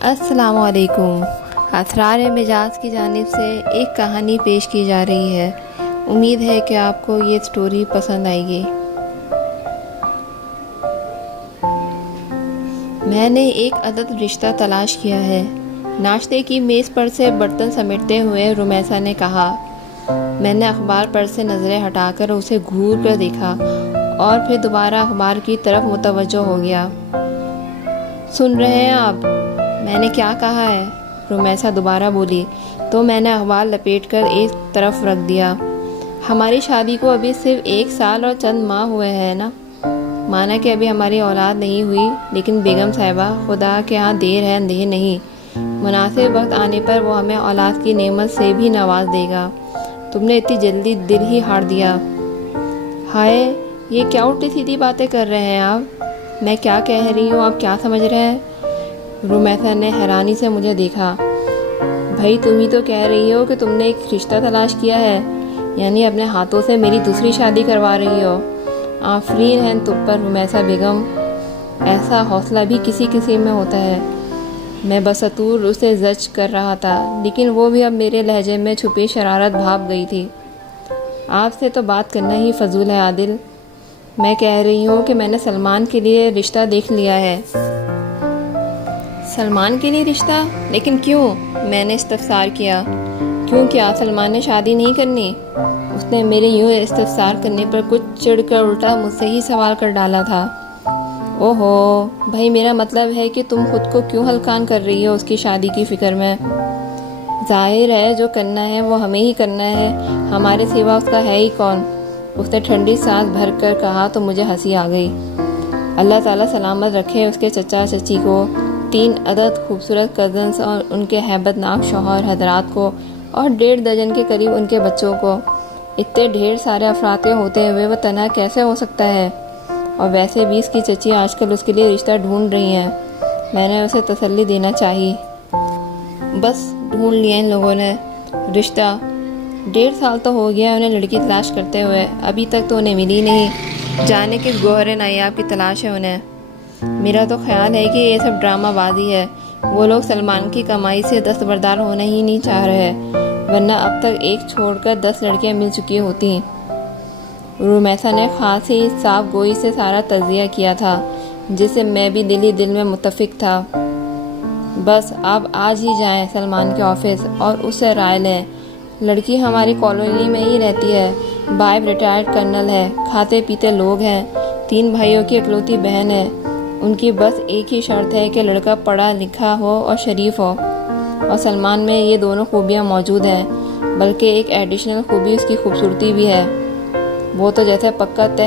السلام علیکم۔ اسرار مجاز کی جانب سے ایک کہانی پیش کی جا رہی ہے۔ امید ہے کہ آپ کو یہ سٹوری پسند آئے گی۔ میں نے ایک عدد رشتہ تلاش کیا ہے، ناشتے کی میز پر سے برتن سمیٹتے ہوئے رمیسا نے کہا۔ میں نے اخبار پر سے نظریں ہٹا کر اسے گھور کر دیکھا اور پھر دوبارہ اخبار کی طرف متوجہ ہو گیا۔ سن رہے ہیں آپ؟ میں نے کیا کہا ہے؟ رمیسا دوبارہ بولی تو میں نے اخبار لپیٹ کر ایک طرف رکھ دیا۔ ہماری شادی کو ابھی صرف 1 سال اور چند ماہ ہوئے ہیں نا؟ مانا کہ ابھی ہماری اولاد نہیں ہوئی، لیکن بیگم صاحبہ، خدا کے ہاں دیر ہے اندھیر نہیں، مناسب وقت آنے پر وہ ہمیں اولاد کی نعمت سے بھی نواز دے گا۔ تم نے اتنی جلدی دل ہی ہار دیا؟ ہائے، یہ کیا الٹی سیدھی باتیں کر رہے ہیں آپ؟ میں کیا کہہ رہی ہوں آپ کیا سمجھ رہے ہیں؟ رمیسا نے حیرانی سے مجھے دیکھا۔ بھائی تم ہی تو کہہ رہی ہو کہ تم نے ایک رشتہ تلاش کیا ہے، یعنی اپنے ہاتھوں سے میری دوسری شادی کروا رہی ہو۔ آفرین ہے تم پر رمیسا بیگم، ایسا حوصلہ بھی کسی کسی میں ہوتا ہے۔ میں بسطور اسے زج کر رہا تھا، لیکن وہ بھی اب میرے لہجے میں چھپی شرارت بھاپ گئی تھی۔ آپ سے تو بات کرنا ہی فضول ہے عادل۔ میں کہہ رہی ہوں کہ میں نے سلمان کے لیے رشتہ دیکھ لیا ہے۔ سلمان کے لیے رشتہ؟ لیکن کیوں؟ میں نے استفسار کیا۔ کیوں کیا سلمان نے شادی نہیں کرنی؟ اس نے میرے یوں استفسار کرنے پر کچھ چڑھ کر الٹا مجھ سے ہی سوال کر ڈالا تھا۔ اوہو بھائی، میرا مطلب ہے کہ تم خود کو کیوں ہلکان کر رہی ہو اس کی شادی کی فکر میں؟ ظاہر ہے جو کرنا ہے وہ ہمیں ہی کرنا ہے، ہمارے سوا اس کا ہے ہی کون؟ اس نے ٹھنڈی سانس بھر کر کہا تو مجھے ہنسی آ گئی۔ اللہ تعالیٰ سلامت رکھے اس کے چچا چچی کو، 3 عدد خوبصورت کزنز اور ان کے ہیبت ناک شوہر حضرات کو، اور 1.5 درجن کے قریب ان کے بچوں کو۔ اتنے ڈھیر سارے افراد کے ہوتے ہوئے وہ تنہا کیسے ہو سکتا ہے؟ اور ویسے بھی اس کی چچی آج کل اس کے لیے رشتہ ڈھونڈ رہی ہیں۔ میں نے اسے تسلی دینا چاہی۔ بس ڈھونڈ لیا ان لوگوں نے رشتہ؟ 1.5 سال تو ہو گیا انہیں لڑکی تلاش کرتے ہوئے، ابھی تک تو انہیں ملی نہیں۔ جانے کس گوہر نایاب کی تلاش ہے انہیں۔ میرا تو خیال ہے کہ یہ سب ڈرامہ بازی ہے، وہ لوگ سلمان کی کمائی سے دستبردار ہونا ہی نہیں چاہ رہے، ورنہ اب تک ایک چھوڑ کر 10 لڑکیاں مل چکی ہوتی۔ رمیسا نے خاصی صاف گوئی سے سارا تجزیہ کیا تھا، جس سے میں بھی دل ہی دل میں متفق تھا۔ بس آپ آج ہی جائیں سلمان کے آفس اور اس سے رائے لیں۔ لڑکی ہماری کالونی میں ہی رہتی ہے، بائب ریٹائرڈ کرنل ہے، کھاتے پیتے لوگ ہیں، 3 بھائیوں کی اکلوتی بہن ہے۔ ان کی بس ایک ہی شرط ہے کہ لڑکا پڑھا لکھا ہو اور شریف ہو، اور سلمان میں یہ دونوں خوبیاں موجود ہیں، بلکہ ایک ایڈیشنل خوبی اس کی خوبصورتی بھی ہے۔ وہ تو جیسے پکا طے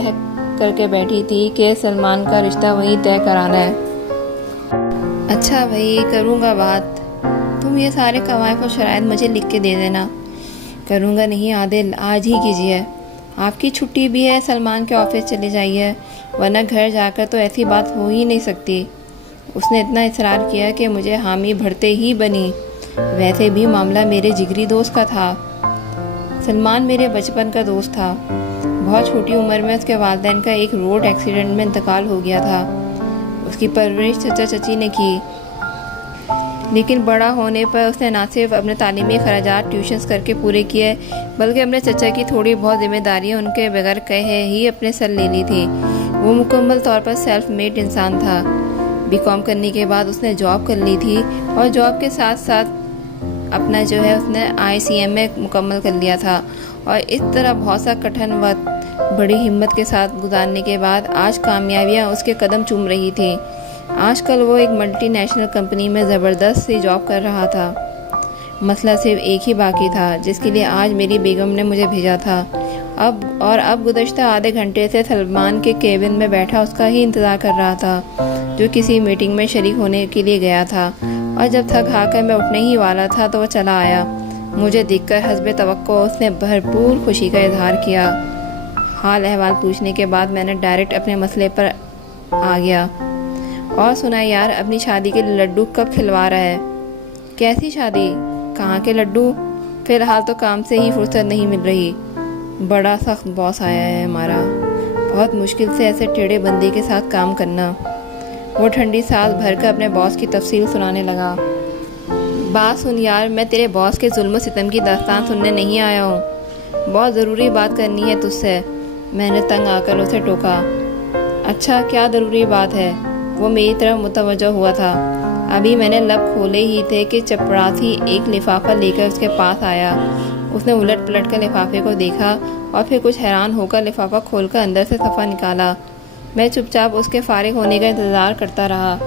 کر کے بیٹھی تھی کہ سلمان کا رشتہ وہیں طے کرانا ہے۔ اچھا بھائی، کروں گا بات۔ تم یہ سارے قوائف و شرائط مجھے لکھ کے دے دینا۔ کروں گا نہیں عادل، آج ہی کیجیے۔ آپ کی چھٹی بھی ہے، سلمان کے آفس چلے جائیے، ورنہ گھر جا کر تو ایسی بات ہو ہی نہیں سکتی۔ اس نے اتنا اصرار کیا کہ مجھے حامی بھرتے ہی بنی۔ ویسے بھی معاملہ میرے جگری دوست کا تھا۔ سلمان میرے بچپن کا دوست تھا۔ بہت چھوٹی عمر میں اس کے والدین کا ایک روڈ ایکسیڈنٹ میں انتقال ہو گیا تھا۔ اس کی پرورش چچا چچی نے کی، لیکن بڑا ہونے پر اس نے نہ صرف اپنے تعلیمی اخراجات ٹیوشنز کر کے پورے کیے، بلکہ اپنے چچا کی تھوڑی بہت ذمہ داریاں ان کے بغیر کہے ہی اپنے سر لے لی تھی۔ وہ مکمل طور پر سیلف میڈ انسان تھا۔ BCom کرنے کے بعد اس نے جاب کر لی تھی، اور جاب کے ساتھ ساتھ اپنا اس نے ICM میں مکمل کر لیا تھا، اور اس طرح بہت سا کٹھن وقت بڑی ہمت کے ساتھ گزارنے کے بعد آج کامیابیاں اس کے قدم چوم رہی تھی۔ آج کل وہ ایک ملٹی نیشنل کمپنی میں زبردست سی جاب کر رہا تھا۔ مسئلہ صرف ایک ہی باقی تھا، جس کے لیے آج میری بیگم نے مجھے بھیجا تھا۔ اب گزشتہ آدھے گھنٹے سے سلمان کے کیبن میں بیٹھا اس کا ہی انتظار کر رہا تھا، جو کسی میٹنگ میں شریک ہونے کے لیے گیا تھا، اور جب تھک ہار کر میں اٹھنے ہی والا تھا تو وہ چلا آیا۔ مجھے دیکھ کر حسب توقع اس نے بھرپور خوشی کا اظہار کیا۔ حال احوال پوچھنے کے بعد میں نے ڈائریکٹ اپنے مسئلے پر آ گیا۔ اور سنا یار، اپنی شادی کے لڈو کب کھلوا رہا ہے؟ کیسی شادی؟ کہاں کے لڈو؟ فی الحال تو کام سے ہی فرصت نہیں مل رہی۔ بڑا سخت باس آیا ہے ہمارا، بہت مشکل سے ایسے ٹیڑھے بندے کے ساتھ کام کرنا۔ وہ ٹھنڈی سانس بھر کر اپنے باس کی تفصیل سنانے لگا۔ بات سن یار، میں تیرے باس کے ظلم و ستم کی داستان سننے نہیں آیا ہوں، بہت ضروری بات کرنی ہے تجھ سے، میں نے تنگ آ کر اسے ٹوکا۔ اچھا کیا ضروری بات ہے؟ وہ میری طرف متوجہ ہوا تھا۔ ابھی میں نے لب کھولے ہی تھے کہ چپراسی ایک لفافہ لے کر اس کے پاس آیا۔ اس نے الٹ پلٹ کر لفافے کو دیکھا اور پھر کچھ حیران ہو کر لفافہ کھول کر اندر سے صفحہ نکالا۔ میں چپ چاپ اس کے فارغ ہونے کا انتظار کرتا رہا۔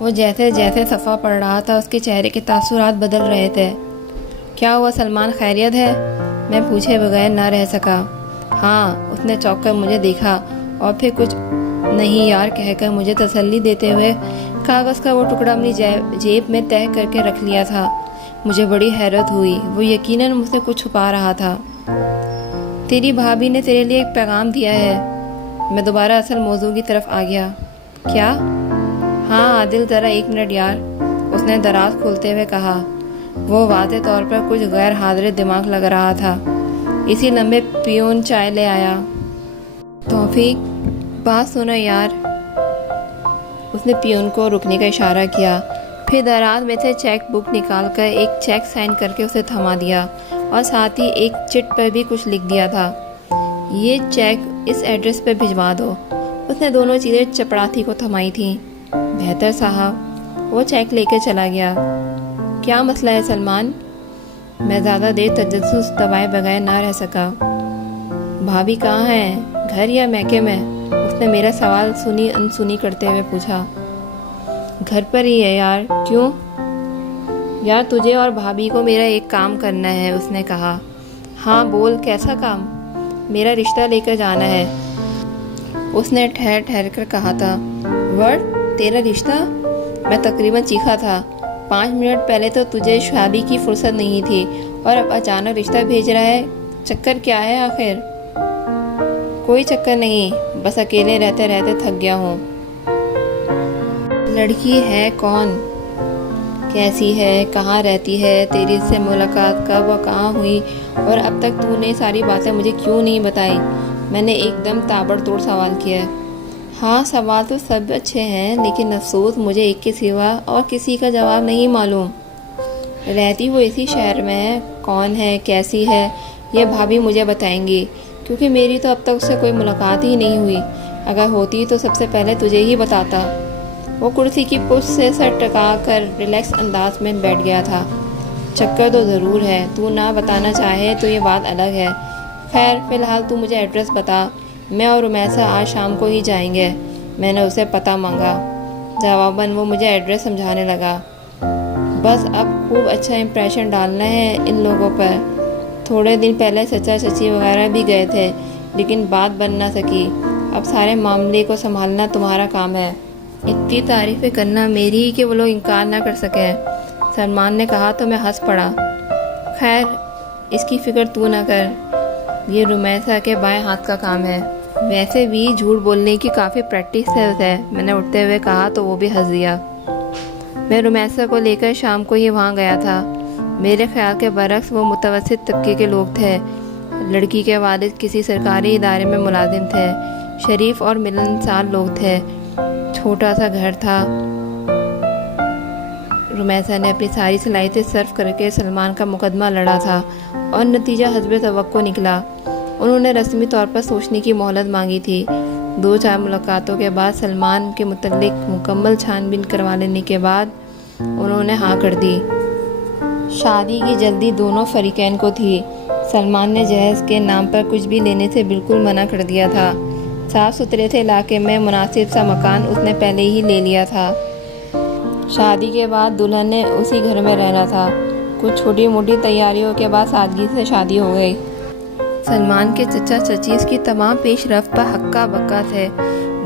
وہ جیسے جیسے صفحہ پڑھ رہا تھا اس کے چہرے کے تاثرات بدل رہے تھے۔ کیا ہوا سلمان، خیریت ہے؟ میں پوچھے بغیر نہ رہ سکا۔ ہاں، اس نے چونک کر مجھے دیکھا اور پھر کچھ نہیں یار کہہ کر مجھے تسلی دیتے ہوئے کاغذ کا وہ ٹکڑا اپنی جیب میں تہہ کر کے رکھ لیا تھا۔ مجھے بڑی حیرت ہوئی، وہ یقیناً مجھ سے کچھ چھپا رہا تھا۔ تیری بھابھی نے تیرے لیے ایک پیغام دیا ہے۔ میں دوبارہ اصل موضوع کی طرف آ گیا۔ کیا؟ ہاں عادل، ذرا ایک منٹ یار، اس نے دراز کھولتے ہوئے کہا۔ وہ واضح طور پر کچھ غیر حاضر دماغ لگ رہا تھا۔ اسی لمحے پیون چائے لے آیا۔ توفیق بات سنو یار، اس نے پیون کو رکنے کا اشارہ کیا، پھر دراز میں سے چیک بک نکال کر ایک چیک سائن کر کے اسے تھما دیا اور ساتھ ہی ایک چٹ پر بھی کچھ لکھ دیا تھا۔ یہ چیک اس ایڈریس پہ بھجوا دو۔ اس نے دونوں چیزیں چپڑاسی کو تھمائی تھیں۔ بہتر صاحب، وہ چیک لے کے چلا گیا۔ کیا مسئلہ ہے سلمان؟ میں زیادہ دیر تجسس دبائے بغیر نہ رہ سکا۔ بھابھی کہاں ہے، گھر یا میکے میں؟ اس نے میرا سوال سنی انسنی کرتے ہوئے پوچھا۔ گھر پر ہی ہے یار۔ کیوں؟ یار تجھے اور بھابھی کو میرا ایک کام کرنا ہے، اس نے کہا۔ ہاں بول، کیسا کام؟ میرا رشتہ لے کر جانا ہے، اس نے ٹھہر ٹھہر کر کہا تھا۔ ورڈ، تیرا رشتہ؟ میں تقریباً چیخا تھا۔ 5 منٹ پہلے تو تجھے شادی کی فرصت نہیں تھی اور اب اچانک رشتہ بھیج رہا ہے، چکر کیا ہے آخر؟ کوئی چکر نہیں، بس اکیلے رہتے رہتے تھک گیا ہوں۔ لڑکی ہے کون؟ کیسی ہے؟ کہاں رہتی ہے؟ تیری سے ملاقات کب اور کہاں ہوئی؟ اور اب تک تو نے ساری باتیں مجھے کیوں نہیں بتائی؟ میں نے ایک دم تابڑ توڑ سوال کیا۔ ہاں سوال تو سب اچھے ہیں، لیکن افسوس مجھے ایک کے سوا اور کسی کا جواب نہیں معلوم۔ رہتی وہ اسی شہر میں ہے، کون ہے، کیسی ہے، یہ بھابھی مجھے بتائیں گی، کیونکہ میری تو اب تک اس سے کوئی ملاقات ہی نہیں ہوئی۔ اگر ہوتی تو سب سے پہلے تجھے ہی بتاتا۔ وہ کرسی کی پشت سے سر ٹکا کر ریلیکس انداز میں بیٹھ گیا تھا۔ چکر تو ضرور ہے، تو نہ بتانا چاہے تو یہ بات الگ ہے۔ خیر فی الحال تو مجھے ایڈریس بتا، میں اور رمیسا آج شام کو ہی جائیں گے۔ میں نے اسے پتہ مانگا۔ جواباً وہ مجھے ایڈریس سمجھانے لگا۔ بس اب خوب اچھا امپریشن ڈالنا ہے ان لوگوں پر۔ تھوڑے دن پہلے چچا چچی وغیرہ بھی گئے تھے، لیکن بات بن نہ سکی۔ اب سارے معاملے کو سنبھالنا تمہارا کام ہے۔ اتنی تعریفیں کرنا میری ہی کہ وہ لوگ انکار نہ کر سکیں، سلمان نے کہا تو میں ہنس پڑا۔ خیر اس کی فکر تو نہ کر، یہ رمیسا کے بائیں ہاتھ کا کام ہے۔ ویسے بھی جھوٹ بولنے کی کافی پریکٹس ہے، میں نے اٹھتے ہوئے کہا تو وہ بھی ہنس دیا۔ میں رمیسا کو لے کر شام کو ہی وہاں گیا تھا۔ میرے خیال کے برعکس وہ متوسط طبقے کے لوگ تھے۔ لڑکی کے والد کسی سرکاری ادارے میں ملازم تھے، شریف اور ملنسار لوگ تھے۔ چھوٹا سا گھر تھا۔ رمیسا نے اپنی ساری صلاحیتیں صرف کر کے سلمان کا مقدمہ لڑا تھا اور نتیجہ حسب توقع نکلا۔ انہوں نے رسمی طور پر سوچنے کی مہلت مانگی تھی۔ 2-4 ملاقاتوں کے بعد سلمان کے متعلق مکمل چھان بین کروا لینے کے بعد انہوں نے ہاں کر دی۔ شادی کی جلدی دونوں فریقین کو تھی۔ سلمان نے جہیز کے نام پر کچھ بھی لینے سے بالکل منع کر دیا تھا۔ صاف ستھرے سے علاقے میں مناسب سا مکان اس نے پہلے ہی لے لیا تھا۔ شادی کے بعد دلہن نے اسی گھر میں رہنا تھا۔ کچھ چھوٹی موٹی تیاریوں کے بعد سادگی سے شادی ہو گئی۔ سلمان کے چچا چچی اس کی تمام پیش رفت پر ہکا بکا تھے۔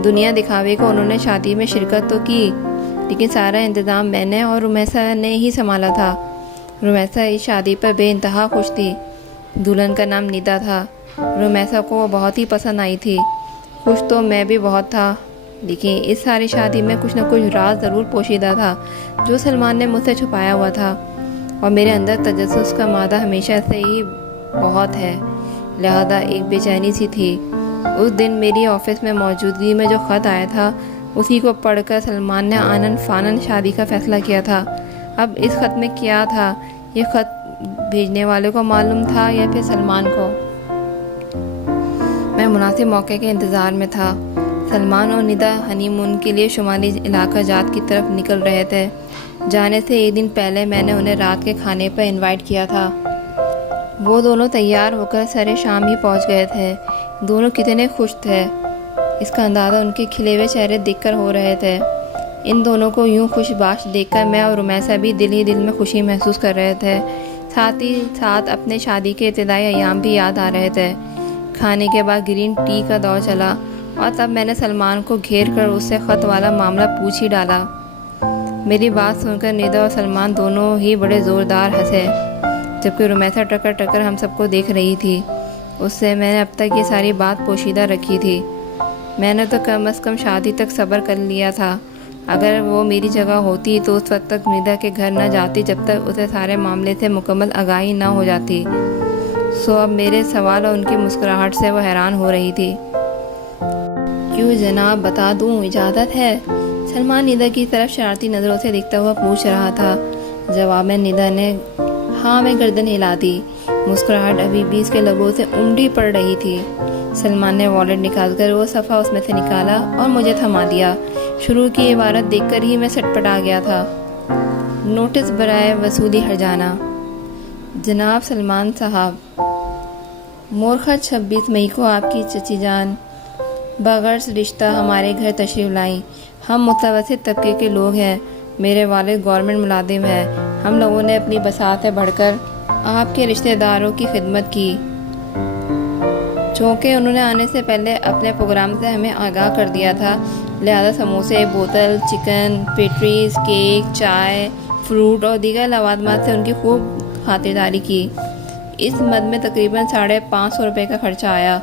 دنیا دکھاوے کو انہوں نے شادی میں شرکت تو کی، لیکن سارا انتظام میں نے اور رمیسا نے ہی سنبھالا تھا۔ رمیسا اس شادی پر بے انتہا خوش تھی۔ دلہن کا نام نیتا تھا۔ رمیسا کو وہ بہت ہی پسند آئی تھی۔ خوش تو میں بھی بہت تھا، لیکن اس ساری شادی میں کچھ نہ کچھ راز ضرور پوشیدہ تھا جو سلمان نے مجھ سے چھپایا ہوا تھا، اور میرے اندر تجسس کا مادہ ہمیشہ سے ہی بہت ہے، لہذا ایک بے چینی سی تھی۔ اس دن میری آفس میں موجودگی میں جو خط آیا تھا اسی کو پڑھ کر سلمان نے آنن فانن شادی کا فیصلہ کیا تھا۔ اب اس خط میں کیا تھا؟ یہ خط بھیجنے والے کو معلوم تھا یا پھر سلمان کو؟ میں مناسب موقع کے انتظار میں تھا۔ سلمان اور ندا ہنی مون کے لیے شمالی علاقہ جات کی طرف نکل رہے تھے۔ جانے سے ایک دن پہلے میں نے انہیں رات کے کھانے پر انوائٹ کیا تھا۔ وہ دونوں تیار ہو کر سرے شام ہی پہنچ گئے تھے۔ دونوں کتنے خوش تھے، اس کا اندازہ ان کے کھلے ہوئے چہرے دیکھ کر ہو رہے تھے۔ ان دونوں کو یوں خوش باش دیکھ کر میں اور رمیسا بھی دل ہی دل میں خوشی محسوس کر رہے تھے۔ ساتھ ہی ساتھ اپنے شادی کے ابتدائی ایام بھی یاد آ رہے تھے۔ کھانے کے بعد گرین ٹی کا دور چلا اور تب میں نے سلمان کو گھیر کر اس سے خط والا معاملہ پوچھ ہی ڈالا۔ میری بات سن کر ندا اور سلمان دونوں ہی بڑے زوردار ہنسے، جبکہ رمیسا ٹکر ٹکر ہم سب کو دیکھ رہی تھی۔ اس سے میں نے اب تک یہ ساری بات پوشیدہ رکھی تھی۔ میں نے تو کم از کم شادی تک صبر کر لیا تھا۔ اگر وہ میری جگہ ہوتی تو اس وقت تک ندا کے گھر نہ جاتی جب تک اسے سارے معاملے سے مکمل آگاہی نہ ہو جاتی۔ اب میرے سوال اور ان کی مسکراہٹ سے وہ حیران ہو رہی تھی۔ کیوں جناب، بتا دوں، اجازت ہے؟ سلمان ندا کی طرف شرارتی نظروں سے دیکھتا ہوا پوچھ رہا تھا۔ جواب میں ندا نے ہاں میں گردن ہلا دی۔ مسکراہٹ ابھی بھی اس کے لبوں سے امڈی پڑ رہی تھی۔ سلمان نے والیٹ نکال کر وہ صفحہ اس میں سے نکالا اور مجھے تھما دیا۔ شروع کی عبارت دیکھ کر ہی میں سٹپٹا گیا تھا۔ نوٹس برائے وصولی ہرجانہ۔ جناب سلمان صاحب، مورخت 26 مئی کو آپ کی چچی جان بغرض رشتہ ہمارے گھر تشریف لائیں۔ ہم متوسط طبقے کے لوگ ہیں۔ میرے والد گورنمنٹ ملازم ہیں۔ ہم لوگوں نے اپنی بساط سے بڑھ کر آپ کے رشتہ داروں کی خدمت کی، چونکہ انہوں نے آنے سے پہلے اپنے پروگرام سے ہمیں آگاہ کر دیا تھا، لہذا سموسے، بوتل، چکن، پیٹریز، کیک، چائے، فروٹ اور دیگر لوازمات سے ان کی خوب خاطرداری کی۔ اس مد میں تقریباً 550 روپے کا خرچہ آیا۔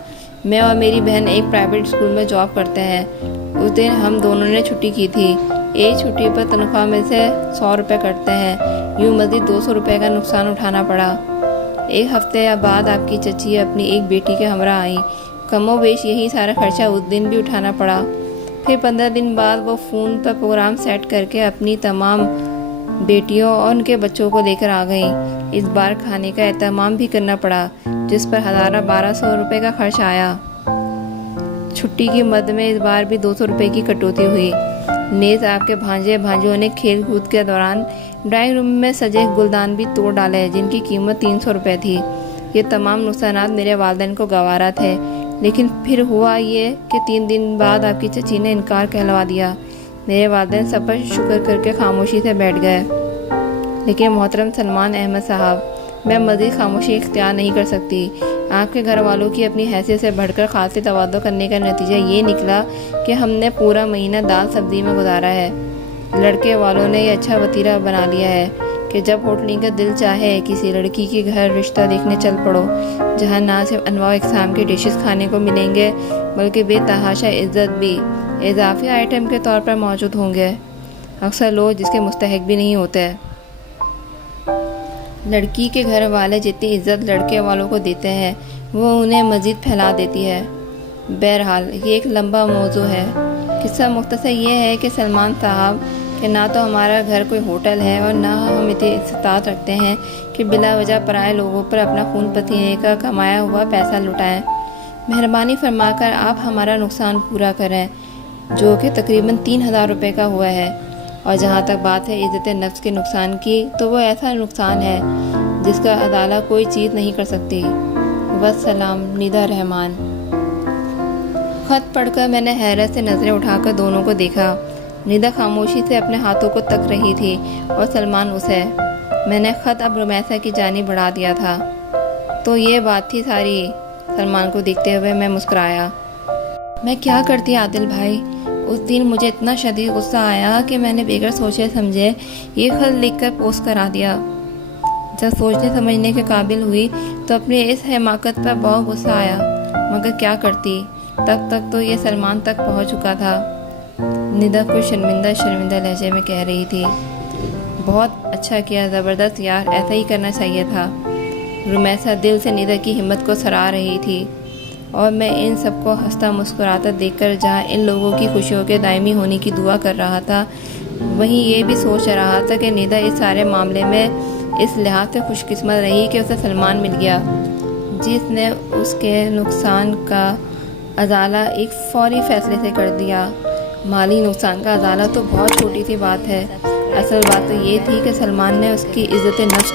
میں اور میری بہن ایک پرائیویٹ اسکول میں جاب کرتے ہیں۔ اس دن ہم دونوں نے چھٹی کی تھی۔ ایک چھٹی پر تنخواہ میں سے 100 روپے کٹتے ہیں، یوں مزید 200 روپے کا نقصان اٹھانا پڑا۔ ایک ہفتے بعد آپ کی چچی اپنی ایک بیٹی کے ہمراہ آئیں۔ کم و بیش یہی سارا خرچہ اس دن بھی اٹھانا پڑا۔ پھر 15 دن بعد وہ فون پر پروگرام سیٹ کر کے اپنی تمام بیٹیوں اور ان کے بچوں کو لے کر آ گئیں۔ اس بار کھانے کا اہتمام بھی کرنا پڑا، جس پر 1200 روپے کا خرچ آیا۔ چھٹی کی مد میں اس بار بھی 200 روپے کی کٹوتی ہوئی۔ نیز آپ کے بھانجے بھانجیوں نے کھیل کود کے دوران ڈرائنگ روم میں سجے گلدان بھی توڑ ڈالے، جن کی قیمت 300 روپے تھی۔ یہ تمام نقصانات میرے والدین کو گوارا تھے، لیکن پھر ہوا یہ کہ 3 دن بعد آپ کی چچی نے انکار کہلوا دیا۔ میرے والدین سب پر شکر کر کے خاموشی سے بیٹھ گئے، لیکن محترم سلمان احمد صاحب، میں مزید خاموشی اختیار نہیں کر سکتی۔ آپ کے گھر والوں کی اپنی حیثیت سے بڑھ کر خاصی تواضع کرنے کا نتیجہ یہ نکلا کہ ہم نے پورا مہینہ دال سبزی میں گزارا ہے۔ لڑکے والوں نے یہ اچھا وتیرہ بنا لیا ہے کہ جب ہوٹلنگ کا دل چاہے کسی لڑکی کے گھر رشتہ دیکھنے چل پڑو، جہاں نہ صرف انواع اقسام کے ڈشز کھانے کو ملیں گے بلکہ بے تحاشا عزت بھی اضافی آئٹم کے طور پر موجود ہوں گے، اکثر لوگ جس کے مستحق بھی نہیں ہوتے۔ لڑکی کے گھر والے جتنی عزت لڑکے والوں کو دیتے ہیں، وہ انہیں مزید پھیلا دیتی ہے۔ بہرحال یہ ایک لمبا موضوع ہے۔ قصہ مختصر یہ ہے کہ سلمان صاحب کہ نہ تو ہمارا گھر کوئی ہوٹل ہے اور نہ ہم اتنی استطاعت رکھتے ہیں کہ بلا وجہ پرائے لوگوں پر اپنا خون پسینے کا کمایا ہوا پیسہ لٹائیں۔ مہربانی فرما کر آپ ہمارا نقصان پورا کریں، جو کہ تقریباً 3000 روپے کا ہوا ہے۔ اور جہاں تک بات ہے عزت نفس کے نقصان کی، تو وہ ایسا نقصان ہے جس کا ازالہ کوئی چیز نہیں کر سکتی۔ والسلام، ندا رحمان۔ خط پڑھ کر میں نے حیرت سے نظریں اٹھا کر دونوں کو دیکھا۔ ندا خاموشی سے اپنے ہاتھوں کو تک رہی تھی اور سلمان اسے۔ میں نے خط اب رمیسا کی جانب بڑھا دیا تھا۔ تو یہ بات تھی ساری؟ سلمان کو دیکھتے ہوئے میں مسکرایا۔ میں کیا کرتی عادل بھائی، اس دن مجھے اتنا شدید غصہ آیا کہ میں نے بغیر سوچے سمجھے یہ خط لکھ کر پوسٹ کرا دیا۔ جب سوچنے سمجھنے کے قابل ہوئی تو اپنی اس حماقت پر بہت غصہ آیا، مگر کیا کرتی، تب تک تو یہ سلمان تک پہنچ چکا تھا۔ ندا کو شرمندہ لہجے میں کہہ رہی تھی۔ بہت اچھا کیا، زبردست یار، ایسا ہی کرنا چاہیے تھا۔ رمیسا دل سے ندا کی ہمت کو سراہ رہی تھی۔ اور میں ان سب کو ہنستا مسکراتا دیکھ کر جہاں ان لوگوں کی خوشیوں کے دائمی ہونے کی دعا کر رہا تھا، وہیں یہ بھی سوچ رہا تھا کہ ندا اس سارے معاملے میں اس لحاظ سے خوش قسمت رہی کہ اسے سلمان مل گیا، جس نے اس کے نقصان کا ازالہ ایک فوری فیصلے سے کر دیا۔ مالی نقصان کا ازالہ تو بہت چھوٹی سی بات ہے، اصل بات تو یہ تھی کہ سلمان نے اس کی عزت نفس